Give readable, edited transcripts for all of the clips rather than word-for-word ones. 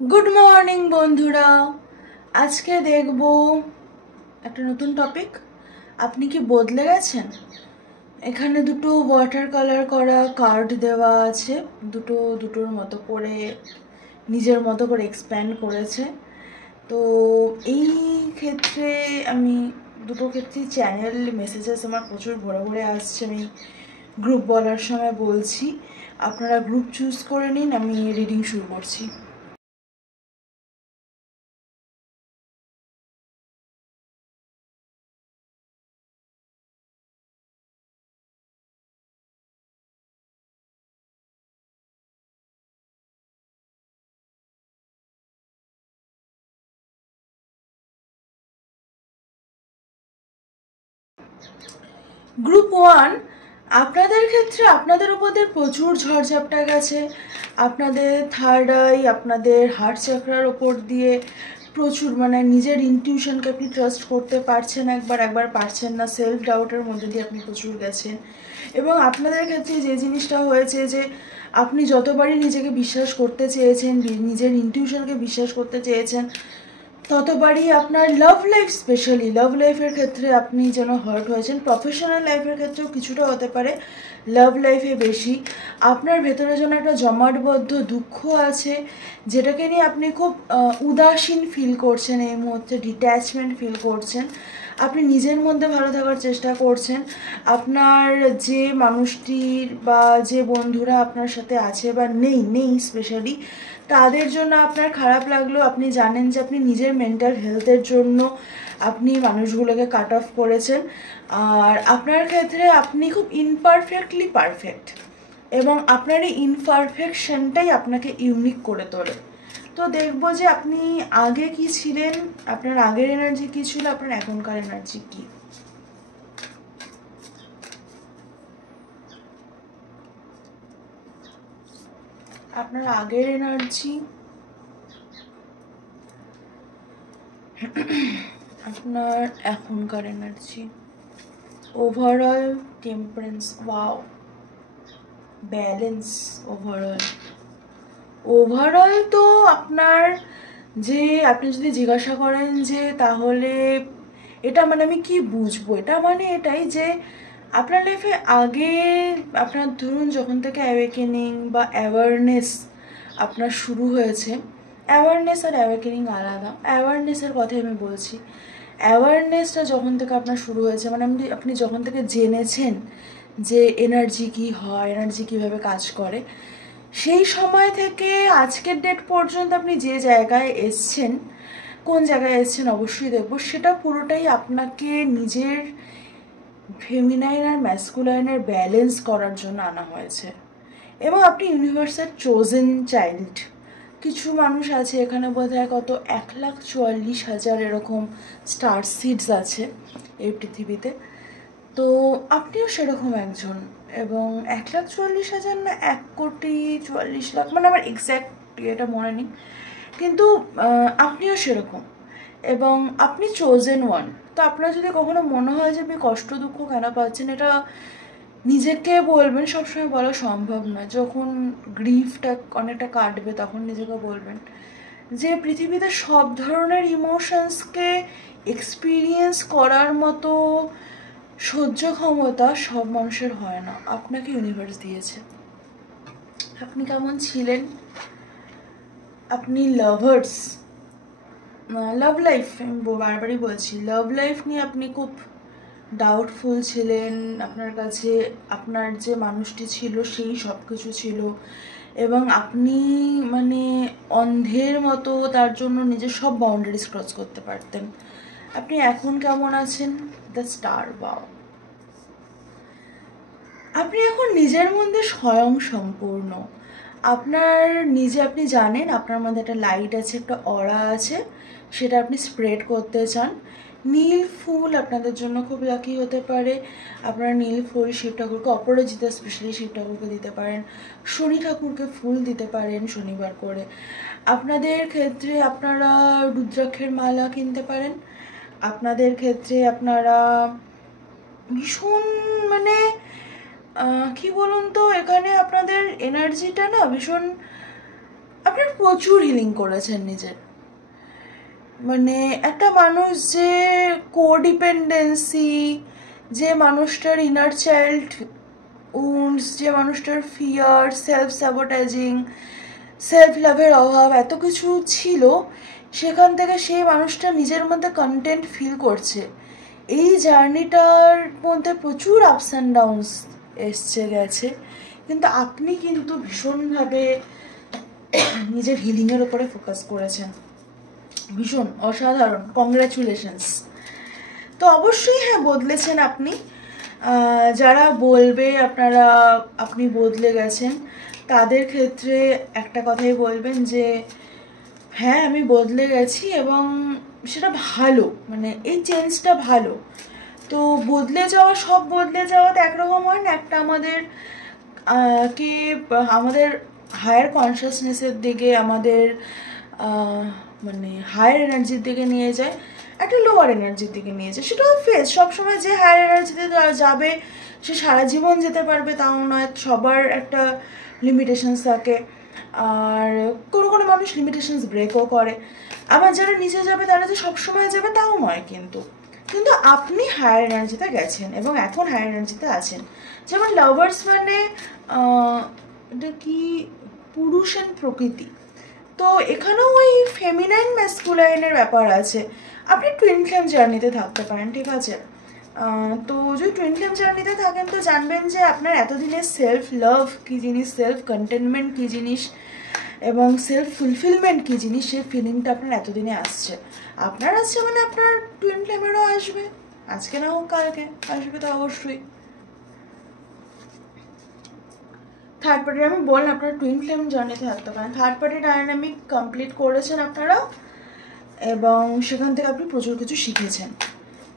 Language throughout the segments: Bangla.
গুড মর্নিং বন্ধুরা। আজকে দেখব একটা নতুন টপিক। আপনি কি বদলে গেছেন? এখানে দুটো ওয়াটার কালার করা কার্ড দেওয়া আছে, দুটোর মতো করে নিজের মতো করে এক্সপ্যান্ড করেছে। তো এই ক্ষেত্রে আমি দুটো ক্ষেত্রেই চ্যানেল মেসেজেস আমার প্রচুর ভরে ভরে আসছে। আমি গ্রুপ বলার সময় বলছি, আপনারা গ্রুপ চুজ করে নিন, আমি রিডিং শুরু করছি। গ্রুপ ওয়ান, আপনাদের ক্ষেত্রে আপনাদের উপর দিয়ে প্রচুর ঝড়ঝাপটা গেছে। আপনাদের থার্ড আই, আপনাদের হার্ট চাকরার ওপর দিয়ে প্রচুর, মানে নিজের ইনটিউশনকে আপনি ট্রাস্ট করতে পারছেন, একবার পারছেন না। সেলফ ডাউটের মধ্যে দিয়ে আপনি প্রচুর গেছেন। এবং আপনাদের ক্ষেত্রে যে জিনিসটা হয়েছে যে আপনি যতবারই নিজেকে বিশ্বাস করতে চেয়েছেন, নিজের ইনটিউশনকে বিশ্বাস করতে চেয়েছেন, ততবারই আপনার লাভ লাইফ, স্পেশালি লাভ লাইফের ক্ষেত্রে আপনি যেন হার্ট হয়েছেন। প্রফেশনাল লাইফের ক্ষেত্রেও কিছুটা হতে পারে, লাভ লাইফে বেশি। আপনার ভেতরে যেন একটা জমাটবদ্ধ দুঃখ আছে, যেটাকে নিয়ে আপনি খুব উদাসীন ফিল করছেন, এই মুহূর্তে ডিট্যাচমেন্ট ফিল করছেন। আপনি নিজের মধ্যে ভালো থাকার চেষ্টা করছেন। আপনার যে মানুষটির বা যে বন্ধুরা আপনার সাথে আছে বা নেই স্পেশালি, তাদের জন্য আপনার খারাপ লাগলেও আপনি জানেন যে আপনি নিজের মেন্টাল হেলথের জন্য আপনি মানুষগুলোকে কাট অফ করেছেন। আর আপনার ক্ষেত্রে আপনি খুব ইনপারফেক্টলি পারফেক্ট, এবং আপনার এই ইনপারফেকশনটাই আপনাকে ইউনিক করে তোলে। তো দেখবো যে আপনি আগে কি ছিলেন, আপনার আগের এনার্জি কি ছিল, আপনার এখনকার এনার্জি কি। আপনার আগের এনার্জি, আপনার এখনকার energy, overall temperance, wow, balance. Overall তো আপনার, যে আপনি যদি জিজ্ঞাসা করেন যে তাহলে এটা মানে আমি কি বুঝবো, এটা মানে এটাই যে আপনার লাইফে আগে, আপনার ধরুন যখন থেকে অ্যাওয়েকেনিং বা অ্যাওয়ারনেস আপনার শুরু হয়েছে, অ্যাওয়ারনেস আর অ্যাওয়েকেনিং আলাদা, অ্যাওয়ারনেসের কথাই আমি বলছি। অ্যাওয়ারনেসটা যখন থেকে আপনার শুরু হয়েছে, মানে আপনি যখন থেকে জেনেছেন যে এনার্জি কি হয়, এনার্জি কিভাবে কাজ করে, সেই সময় থেকে আজকের ডেট পর্যন্ত আপনি যে জায়গায় এসছেন, কোন জায়গায় এসছেন অবশ্যই দেখবো, সেটা পুরোটাই আপনাকে নিজের ফেমিনাইন আর ম্যাসকুলাইনের ব্যালেন্স করার জন্য আনা হয়েছে। এবং আপনি ইউনিভার্সের চোজেন চাইল্ড। কিছু মানুষ আছে এখানে বোধহয় কত 1,44,000 এরকম স্টার সিডস আছে এই পৃথিবীতে। তো আপনিও সেরকম একজন। এবং 1,44,000 না 1,40,00,000, মানে আমার এক্স্যাক্ট এটা মনে নেই, কিন্তু আপনিও সেরকম। এবং আপনি চোজেন ওয়ান। তো আপনার যদি কখনো মনে হয় যে আপনি কষ্ট দুঃখ কেন পাচ্ছেন, এটা নিজেকে বলবেন, সবসময় বলা সম্ভব নয়। যখন গ্রিফটা অনেকটা কাটবে তখন নিজেকে বলবেন যে পৃথিবীতে সব ধরনের ইমোশনসকে এক্সপিরিয়েন্স করার মতো সহ্য ক্ষমতা সব মানুষের হয় না, আপনাকে ইউনিভার্স দিয়েছে। আপনি কেমন ছিলেন, আপনি লাভার্স, লাভ লাইফ, আমি বারবারই বলছি, লাভ লাইফ নিয়ে আপনি খুব ডাউটফুল ছিলেন। আপনার কাছে আপনার যে মানুষটি ছিল সেই সব কিছু ছিল, এবং আপনি মানে অন্ধের মতো তার জন্য নিজের সব বাউন্ডারিজ ক্রস করতে পারতেন। আপনি এখন কেমন আছেন, দ্য স্টার, বাও। আপনি এখন নিজের মধ্যে স্বয়ং সম্পূর্ণ। আপনার নিজে আপনি জানেন আপনার মধ্যে একটা লাইট আছে, একটা অরা আছে, সেটা আপনি স্প্রেড করতে চান। নীল ফুল আপনাদের জন্য খুব লাকি হতে পারে। আপনারা নীল ফুল শিব ঠাকুরকে, অপরাজিতা স্পেশালি শিব ঠাকুরকে দিতে পারেন। শনি ঠাকুরকে ফুল দিতে পারেন শনিবার করে। আপনাদের ক্ষেত্রে আপনারা রুদ্রাক্ষের মালা কিনতে পারেন। আপনাদের ক্ষেত্রে আপনারা ভীষণ, মানে কি বলুন তো, এখানে আপনাদের এনার্জিটা না ভীষণ, আপনার প্রচুর হিলিং করেছেন নিজের। মানে একটা মানুষ যে কোডিপেন্ডেন্সি, যে মানুষটার ইনার চাইল্ড উন্ডস, যে মানুষটার ফিয়ার, সেলফ স্যাবোটাইজিং, সেলফ লাভের অভাব এত কিছু ছিল, সেখান থেকে সেই মানুষটা নিজের মধ্যে কন্টেন্ট ফিল করছে। এই জার্নিটার মধ্যে প্রচুর আপস অ্যান্ড ডাউনস এসছে গেছে, কিন্তু আপনি কিন্তু ভীষণভাবে নিজের হিলিংয়ের ওপরে ফোকাস করেছেন, ভীষণ অসাধারণ, কংগ্রাচুলেশনস। তো অবশ্যই হ্যাঁ, বদলেছেন আপনি। যারা বলবে আপনি বদলে গেছেন, তাদের ক্ষেত্রে একটা কথাই বলবেন যে হ্যাঁ আমি বদলে গেছি এবং সেটা ভালো, মানে এই চেঞ্জটা ভালো। তো বদলে যাওয়া, সব বদলে যাওয়া তো একরকম হয় না, একটা আমাদের হায়ার কনসিয়াসনেসের দিকে, আমাদের মানে হায়ার এনার্জির দিকে নিয়ে যায়, একটা লোয়ার এনার্জির দিকে নিয়ে যায়। সেটাও ফেস, সবসময় যে হায়ার এনার্জিতে যাবে সে সারা জীবন যেতে পারবে তাও নয়, সবার একটা লিমিটেশনস থাকে। আর কোনো কোনো মানুষ লিমিটেশনস ব্রেকও করে, আবার যারা নিচে যাবে তারা যে সবসময় যাবে তাও নয়। কিন্তু আপনি হায়ার এনার্জিতে গেছেন এবং এখন হায়ার এনার্জিতে আছেন। যেমন লাভার্স মানে এটা কি, পুরুষ অ্যান্ড প্রকৃতি। তো এখানেও ওই ফেমিনাইন ম্যাসকুলাইনের ব্যাপার আছে। আপনি টুইন ফ্লেম জার্নিতে থাকতে পারেন, ঠিক আছে? তো যদি টুইন ফ্লেম জার্নিতে থাকেন তো জানবেন যে আপনার এতদিনের সেলফ লাভ কী জিনিস, সেলফ কন্টেনমেন্ট কী জিনিস এবং সেলফ ফুলফিলমেন্ট কী জিনিস, সেই ফিলিংটা আপনার এতদিনে আসছে। আপনার আসছে মানে আপনার টুইন ফ্লেমেরও আসবে, আজকে না হোক কালকে আসবে তো অবশ্যই। থার্ড পার্টি আমি বললাম আপনারা টুইন ফ্লেম জার্নিতে থাকতে পারেন। থার্ড পার্টি ডায়নামিক কমপ্লিট করেছেন আপনারা এবং সেখান থেকে আপনি প্রচুর কিছু শিখেছেন।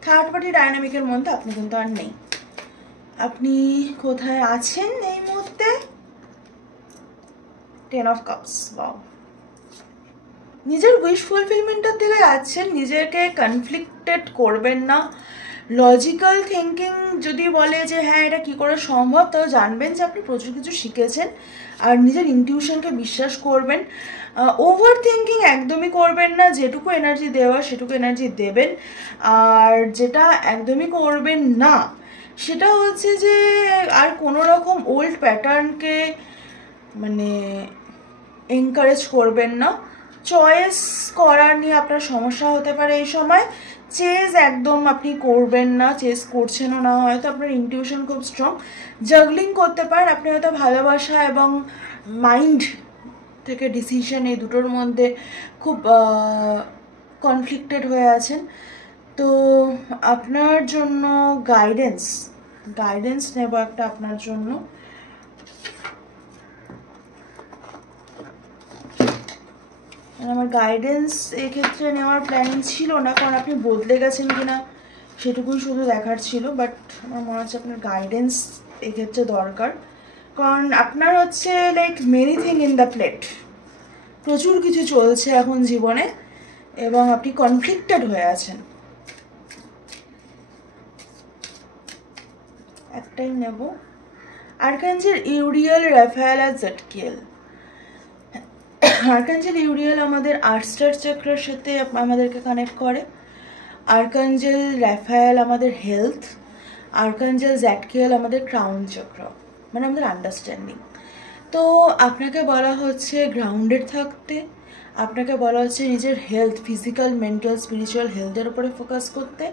থার্ড পার্টি ডায়নামিকের মধ্যে আপনি কিন্তু আর নেই। আপনি কোথায় আছেন এই মুহূর্তে? 10 অফ কাপস। ওয়াও, নিজের উইশ ফুলফিলমেন্টের দিকে যাচ্ছেন, নিজেকে কনফ্লিক্টেড করবেন না। লজিক্যাল থিঙ্কিং যদি বলে যে হ্যাঁ এটা কী করে সম্ভব, তাও জানবেন যে আপনি প্রচুর কিছু শিখেছেন আর নিজের ইনটিউশনকে বিশ্বাস করবেন। ওভার থিঙ্কিং একদমই করবেন না, যেটুকু এনার্জি দেওয়া সেটুকু এনার্জি দেবেন। আর যেটা একদমই করবেন না সেটা হচ্ছে যে আর কোনো রকম ওল্ড প্যাটার্নকে মানে এনকারেজ করবেন না। চয়েস করার নিয়ে আপনার সমস্যা হতে পারে এই সময়। চেজ একদম আপনি করবেন না, চেজ করছেনও না, হয়তো আপনার ইনটিউশন খুব স্ট্রং, জাগলিং করতে পারেন। আপনি হয়তো ভালোবাসা এবং মাইন্ড থেকে ডিসিশন, এই দুটোর মধ্যে খুব কনফ্লিক্টেড হয়ে আছেন। তো আপনার জন্য গাইডেন্স নেব একটা আপনার জন্য। আমার গাইডেন্স এক্ষেত্রে নেওয়ার প্ল্যানিং ছিল না, কারণ আপনি বদলে গেছেন কিনা সেটুকুই শুধু দেখার ছিল। বাট আমার মনে হচ্ছে আপনার গাইডেন্স এক্ষেত্রে দরকার, কারণ আপনার হচ্ছে like many thing in the plate, প্রচুর কিছু চলছে এখন জীবনে এবং আপনি কনফ্লিক্টেড হয়ে আছেন। একটাই নেব, আর্কাঞ্জেল ইউরিয়েল, রাফায়েল আর জাটকিয়েল। আর্কাঞ্জেল ইউরিয়েল আমাদের আর্স্টার চক্রের সাথে আমাদেরকে কানেক্ট করে। আর্কাঞ্জেল রাফায়েল আমাদের হেলথ, আর্কাঞ্জেল জাটকিয়েল আমাদের ক্রাউন চক্র, মানে আমাদের আন্ডারস্ট্যান্ডিং। তো আপনাকে বলা হচ্ছে গ্রাউন্ডেড থাকতে, আপনাকে বলা হচ্ছে নিজের হেলথ, ফিজিক্যাল, মেন্টাল, স্পিরিচুয়াল হেলথের উপরে ফোকাস করতে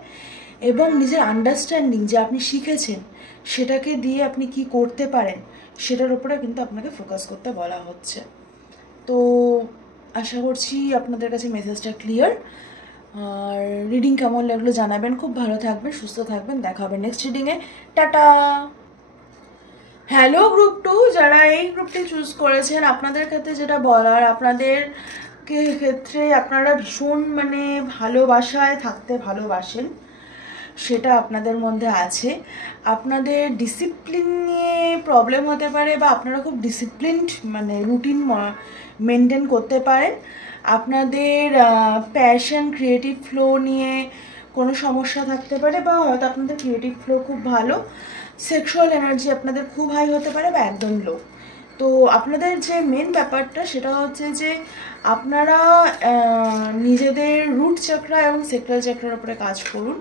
এবং নিজের আন্ডারস্ট্যান্ডিং যে আপনি শিখেছেন সেটাকে দিয়ে আপনি কি করতে পারেন সেটার উপরে কিন্তু আপনাকে ফোকাস করতে বলা হচ্ছে। তো আশা করছি আপনাদের কাছে মেসেজটা ক্লিয়ার। আর রিডিং কেমন লাগলো জানাবেন। খুব ভালো থাকবেন, সুস্থ থাকবেন, দেখা হবে নেক্সট রিডিংয়ে। টাটা। হ্যালো গ্রুপ 2, যারা এই গ্রুপটি চুজ করেছেন, আপনাদের ক্ষেত্রে যেটা বলার, আপনাদের ক্ষেত্রে আপনারা ভীষণ মানে ভালোবাসায় থাকতে ভালোবাসেন, সেটা আপনাদের মধ্যে আছে। আপনাদের ডিসিপ্লিন নিয়ে প্রবলেম হতে পারে বা আপনারা খুব ডিসিপ্লিনড মানে রুটিন মেনটেন করতে পারেন। আপনাদের প্যাশন, ক্রিয়েটিভ ফ্লো নিয়ে কোনো সমস্যা থাকতে পারে বা হয়তো আপনাদের ক্রিয়েটিভ ফ্লো খুব ভালো। সেক্সুয়াল এনার্জি আপনাদের খুব হাই হতে পারে বা একদম লো। তো আপনাদের যে মেন ব্যাপারটা সেটা হচ্ছে যে আপনারা নিজেদের রুট চক্রা এবং সেক্রাল চক্রার উপরে কাজ করুন।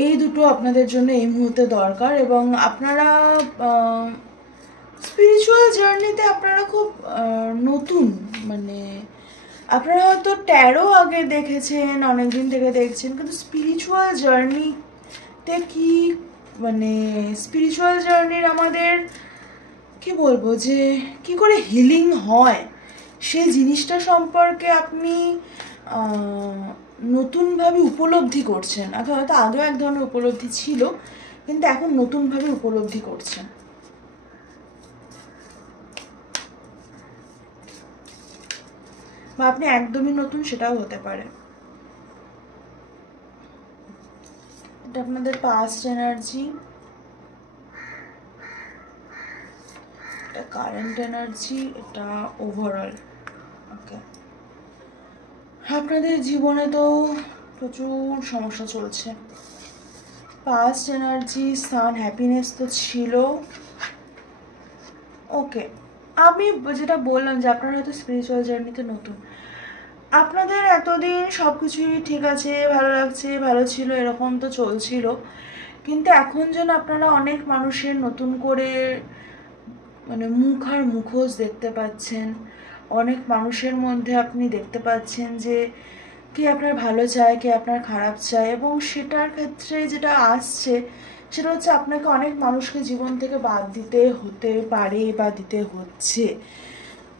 এই দুটো আপনাদের জন্য এই মুহূর্তে দরকার। এবং আপনারা স্পিরিচুয়াল জার্নিতে আপনারা খুব নতুন, মানে আপনারা হয়তো ট্যারো আগে দেখেছেন, অনেকদিন থেকে দেখছেন, কিন্তু স্পিরিচুয়াল জার্নিতে কি মানে স্পিরিচুয়াল জার্নির আমাদের কি বলবো যে কি করে হিলিং হয় সেই জিনিসটা সম্পর্কে আপনি নতুনভাবে উপলব্ধি করছেন। আগে হয়তো আগেও এক ধরনের উপলব্ধি ছিল, কিন্তু এখন নতুনভাবে উপলব্ধি করছেন। বা আপনি একদমই নতুন, সেটাও হতে পারে। এটা আপনাদের পাস্ট এনার্জি, এটা কারেন্ট এনার্জি, এটা ওভারঅল। ওকে, আপনাদের জীবনে তো প্রচুর সমস্যা চলছে। পাস্ট এনার্জি, সান, হ্যাপিনেস তো ছিল। ওকে, আমি যেটা বললাম যে আপনারা হয়তো স্পিরিচুয়াল জার্নিতে নতুন, আপনাদের এতদিন সব কিছুই ঠিক আছে, ভালো লাগছে, ভালো ছিল, এরকম তো চলছিল। কিন্তু এখন যেন আপনারা অনেক মানুষের নতুন করে মানে মুখ আর মুখোশ দেখতে পাচ্ছেন। অনেক মানুষের মধ্যে আপনি দেখতে পাচ্ছেন যে কে আপনার ভালো চায়, কে আপনার খারাপ চায়। এবং সেটার ক্ষেত্রে যেটা আসছে সেটা হচ্ছে আপনাকে অনেক মানুষকে জীবন থেকে বাদ দিতে হতে পারে বা দিতে হচ্ছে,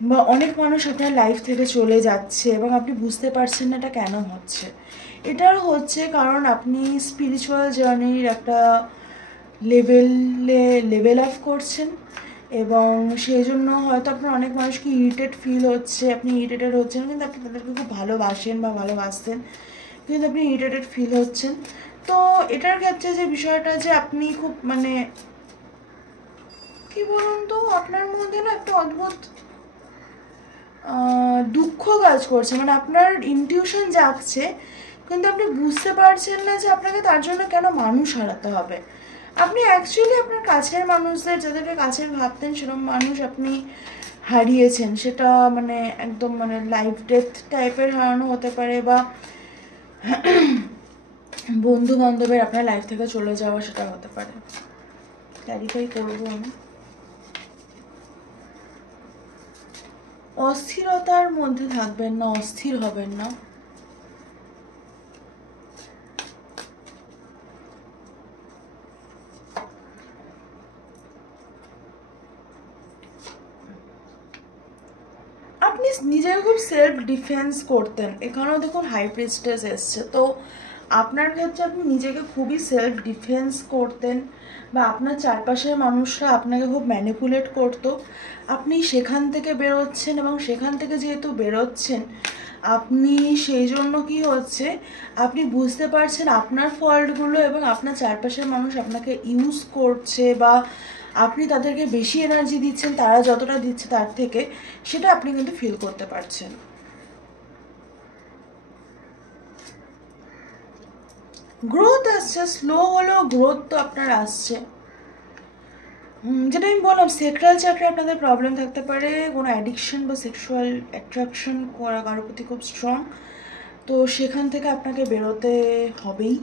বা অনেক মানুষ আপনার লাইফ থেকে চলে যাচ্ছে এবং আপনি বুঝতে পারছেন না এটা কেন হচ্ছে। এটা হচ্ছে কারণ আপনি স্পিরিচুয়াল জার্নির একটা লেভেল আপ করছেন, এবং সেই জন্য হয়তো আপনার অনেক মানুষকে ইরিটেট ফিল হচ্ছে। আপনি ইরিটেটেড হচ্ছেন, কিন্তু আপনি তাদেরকে খুব ভালোবাসেন বা ভালোবাসতেন, কিন্তু আপনি ইরিটেটেড ফিল হচ্ছেন। তো এটার ক্ষেত্রে যে বিষয়টা যে আপনি খুব মানে কি বলুন তো, আপনার মধ্যে না একটা অদ্ভুত দুঃখ কাজ করছে। মানে আপনার ইনটিউশন জাগছে, কিন্তু আপনি বুঝতে পারছেন না যে আপনাকে তার জন্য কেন মানুষ হারাতে হবে। আপনি অ্যাকচুয়ালি আপনার কাছের মানুষদের, যাদেরকে কাছের ভাবতেন, সেরকম মানুষ আপনি হারিয়েছেন। সেটা মানে একদম মানে লাইফ ডেথ টাইপের হারানো হতে পারে, বা বন্ধু বান্ধবের আপনার লাইফ থেকে চলে যাওয়া, সেটা হতে পারে। ক্ল্যারিফাই করবো আমি। অস্থিরতার মধ্যে থাকবেন না, অস্থির হবেন না। আপনি নিজেকে খুব সেলফ ডিফেন্স করতেন। এখানেও দেখুন হাই প্রিস্টেস এসছে, তো আপনার ক্ষেত্রে আপনি নিজেকে খুবই সেলফ ডিফেন্স করতেন, বা আপনার চারপাশের মানুষরা আপনাকে খুব ম্যানিপুলেট করতো। আপনি সেখান থেকে বেরোচ্ছেন, এবং সেখান থেকে যেহেতু বেরোচ্ছেন আপনি, সেই জন্য কি হচ্ছে, আপনি বুঝতে পারছেন আপনার ফল্টগুলো, এবং আপনার চারপাশের মানুষ আপনাকে ইউজ করছে, বা আপনি তাদেরকে বেশি এনার্জি দিচ্ছেন তারা যতটা দিচ্ছে তার থেকে, সেটা আপনি কিন্তু ফিল করতে পারছেন। গ্রোথ আসছে, স্লো হলেও গ্রোথ তো আপনার আসছে। যেটা আমি বললাম, সেক্রাল চাকরি আপনাদের প্রবলেম থাকতে পারে, কোনো অ্যাডিকশন বা সেক্সুয়াল অ্যাট্রাকশন করা কারোর প্রতি খুব স্ট্রং, তো সেখান থেকে আপনাকে বেরোতে হবেই।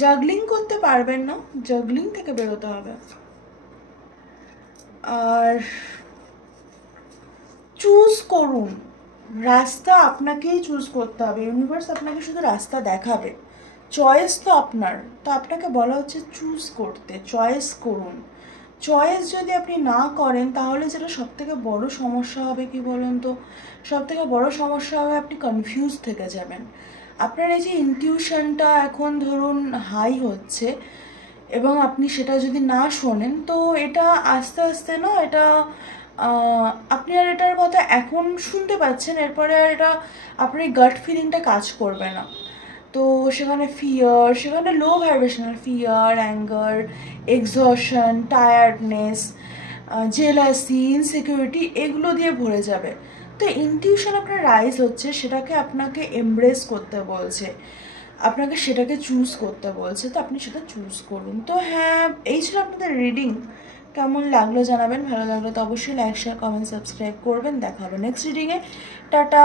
জাগলিং করতে পারবেন না, জাগলিং থেকে বেরোতে হবে। আর চুজ করুন, রাস্তা আপনাকেই চুজ করতে হবে। ইউনিভার্স আপনাকে শুধু রাস্তা দেখাবে, চয়েস তো আপনার। তো আপনাকে বলা হচ্ছে চুজ করতে, চয়েস করুন। চয়েস যদি আপনি না করেন, তাহলে যেটা সবথেকে বড় সমস্যা হবে কি বলুন তো, সবথেকে বড় সমস্যা হবে আপনি কনফিউজ থেকে যাবেন। আপনার এই যে ইনটিউশনটা এখন ধরুন হাই হচ্ছে, এবং আপনি সেটা যদি না শোনেন, তো এটা আস্তে আস্তে না, এটা আপনি আর এটার কথা এখন শুনতে পাচ্ছেন, এরপরে আর এটা আপনার গাট ফিলিংটা কাজ করবে না। তো সেখানে ফিয়ার, সেখানে low vibrational fear, anger, exhaustion, tiredness, jealousy, insecurity, এগুলো দিয়ে ভরে যাবে। তো ইনটিউশন আপনার রাইজ হচ্ছে, সেটাকে আপনাকে এমব্রেস করতে বলছে। আপনাকে সেটাকে চুজ করতে বলছে, তো আপনি সেটা চুজ করুন। তো হ্যাঁ, এই ছিল আপনাদের রিডিং। কেমন লাগলো জানাবেন, ভালো লাগলো তো অবশ্যই লাইক শেয়ার কমেন্ট সাবস্ক্রাইব করবেন। দেখা হবে নেক্সট রিডিংয়ে। টাটা।